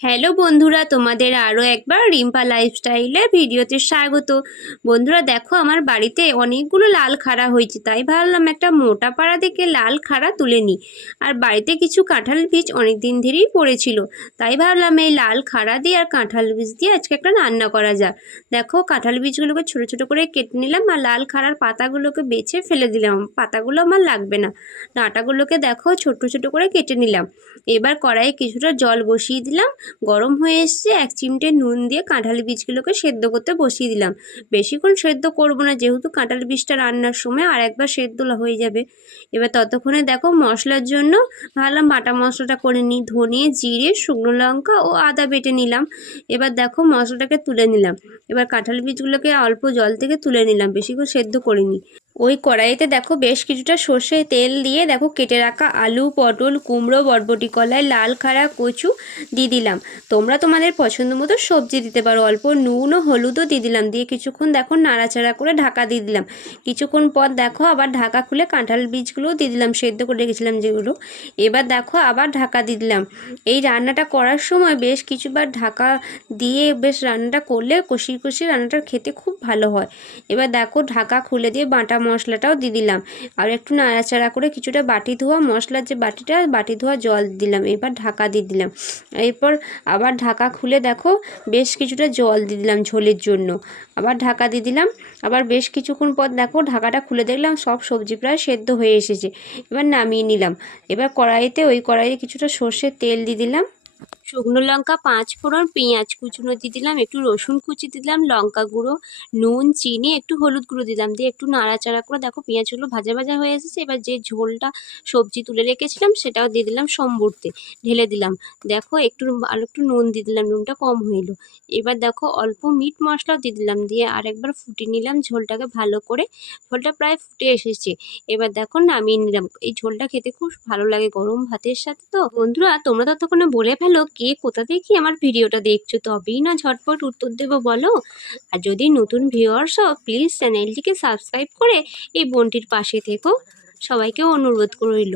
Hello বন্ধুরা, তোমাদের আরও একবার রিম্পা লাইফস্টাইলে ভিডিওতে স্বাগত। বন্ধুরা দেখো, আমার বাড়িতে অনেকগুলো লাল খাড়া হয়েছে, তাই ভাবলাম একটা মোটা পাড়া থেকে লাল খাড়া তুলে নিই। আর বাড়িতে কিছু কাঁঠাল বীজ অনেক দিন ধরেই পড়েছিল, তাই ভাবলাম এই লাল খাড়া দিয়ে আর কাঁঠাল বীজ দিয়ে আজকে একটা রান্না করা যাক। দেখো, কাঁঠাল বীজগুলোকে ছোটো ছোটো করে কেটে নিলাম আর লাল খাড়ার পাতাগুলোকে বেছে ফেলে দিলাম। পাতাগুলো আমার লাগবে না। ডাঁটাগুলোকে দেখো ছোট ছোট করে কেটে নিলাম। এবার কড়াইয়ে কিছুটা জল বসিয়ে দিলাম। গরম হয়ে এসছে, 1 চিমটে নুন দিয়ে কাঁঠালি বীজগুলোকে সেদ্ধ করতে বসিয়ে দিলাম। বেশিক্ষণ সেদ্ধ করব না, যেহেতু কাঁঠালি বীজটা রান্নার সময় আর একবার সেদ্ধ হয়ে যাবে। এবার ততক্ষণে দেখো মশলার জন্য ভাবলাম বাটা মশলাটা করে নিই। ধনে, জিরে, শুকনো লঙ্কা ও আদা বেটে নিলাম। এবার দেখো মশলাটাকে তুলে নিলাম। এবার কাঁঠালি বীজগুলোকে অল্প জল থেকে তুলে নিলাম, বেশিক্ষণ সেদ্ধ করিনি। ওই কড়াইতে দেখো বেশ কিছুটা সর্ষে তেল দিয়ে দেখো কেটে রাখা আলু, পটল, কুমড়ো, বরবটি, কলাই, লাল খাড়া, কচু দিয়ে দিলাম। তোমরা তোমাদের পছন্দ মতো সবজি দিতে পারো। অল্প নুন ও হলুদও দিয়ে দিলাম। দিয়ে কিছুক্ষণ দেখো নাড়াচাড়া করে ঢাকা দিয়ে দিলাম। কিছুক্ষণ পর দেখো আবার ঢাকা খুলে কাঁঠাল বীজগুলোও দিয়ে দিলাম, সেদ্ধ করে রেখেছিলাম যেগুলো। এবার দেখো আবার ঢাকা দিয়ে দিলাম। এই রান্নাটা করার সময় বেশ কিছুবার ঢাকা দিয়ে বেশ রান্নাটা করলে কষিয়ে কষিয়ে রান্নাটা খেতে খুব ভালো হয়। এবার দেখো ঢাকা খুলে দিয়ে বাটা মশলাটাও দিয়ে দিলাম। আর একটু নাড়াচাড়া করে কিছুটা বাটি ধোয়া মশলার যে বাটিটা, বাটি ধোয়া জল দিলাম। এবার ঢাকা দিয়ে দিলাম। এরপর আবার ঢাকা খুলে দেখো বেশ কিছুটা জল দিয়ে দিলাম ঝোলের জন্য। আবার ঢাকা দিয়ে দিলাম। আবার বেশ কিছুক্ষণ পর দেখো ঢাকাটা খুলে দেখলাম সব সবজি প্রায় সেদ্ধ হয়ে এসেছে। এবার নামিয়ে নিলাম। এবার ওই কড়াইয়ে কিছুটা সর্ষের তেল দিয়ে দিলাম। শুকনো লঙ্কা, 5 ফোড়ন, পেঁয়াজ কুচুনো দিয়ে দিলাম, একটু রসুন কুচি দিলাম, লঙ্কা গুঁড়ো, নুন, চিনি, একটু হলুদ গুঁড়ো দিলাম। দিয়ে একটু নাড়াচাড়া করে দেখো পেঁয়াজগুলো ভাজা ভাজা হয়ে এসেছে। এবার যে ঝোলটা সবজি তুলে রেখেছিলাম সেটাও দিয়ে দিলাম, সম্বরতে ঢেলে দিলাম। দেখো একটু নুন দিয়ে দিলাম, নুনটা কম হইলো। এবার দেখো অল্প মিট মশলাও দিয়ে দিলাম। দিয়ে আরেকবার ফুটিয়ে নিলাম ঝোলটাকে ভালো করে। ঝোলটা প্রায় ফুটে এসেছে। এবার দেখো নামিয়ে নিলাম। এই ঝোলটা খেতে খুব ভালো লাগে গরম ভাতের সাথে। তো বন্ধুরা তোমরা ততক্ষণে বলে ফেলো কে কোথা থেকে আমার ভিডিওটা দেখছো, তবেই না ঝটপট উত্তর দেবো বলো। আর যদি নতুন ভিউয়ার্স হও প্লিজ চ্যানেলটিকে সাবস্ক্রাইব করে এই বোনটির পাশে থেকো। সবাইকে অনুরোধ রইল।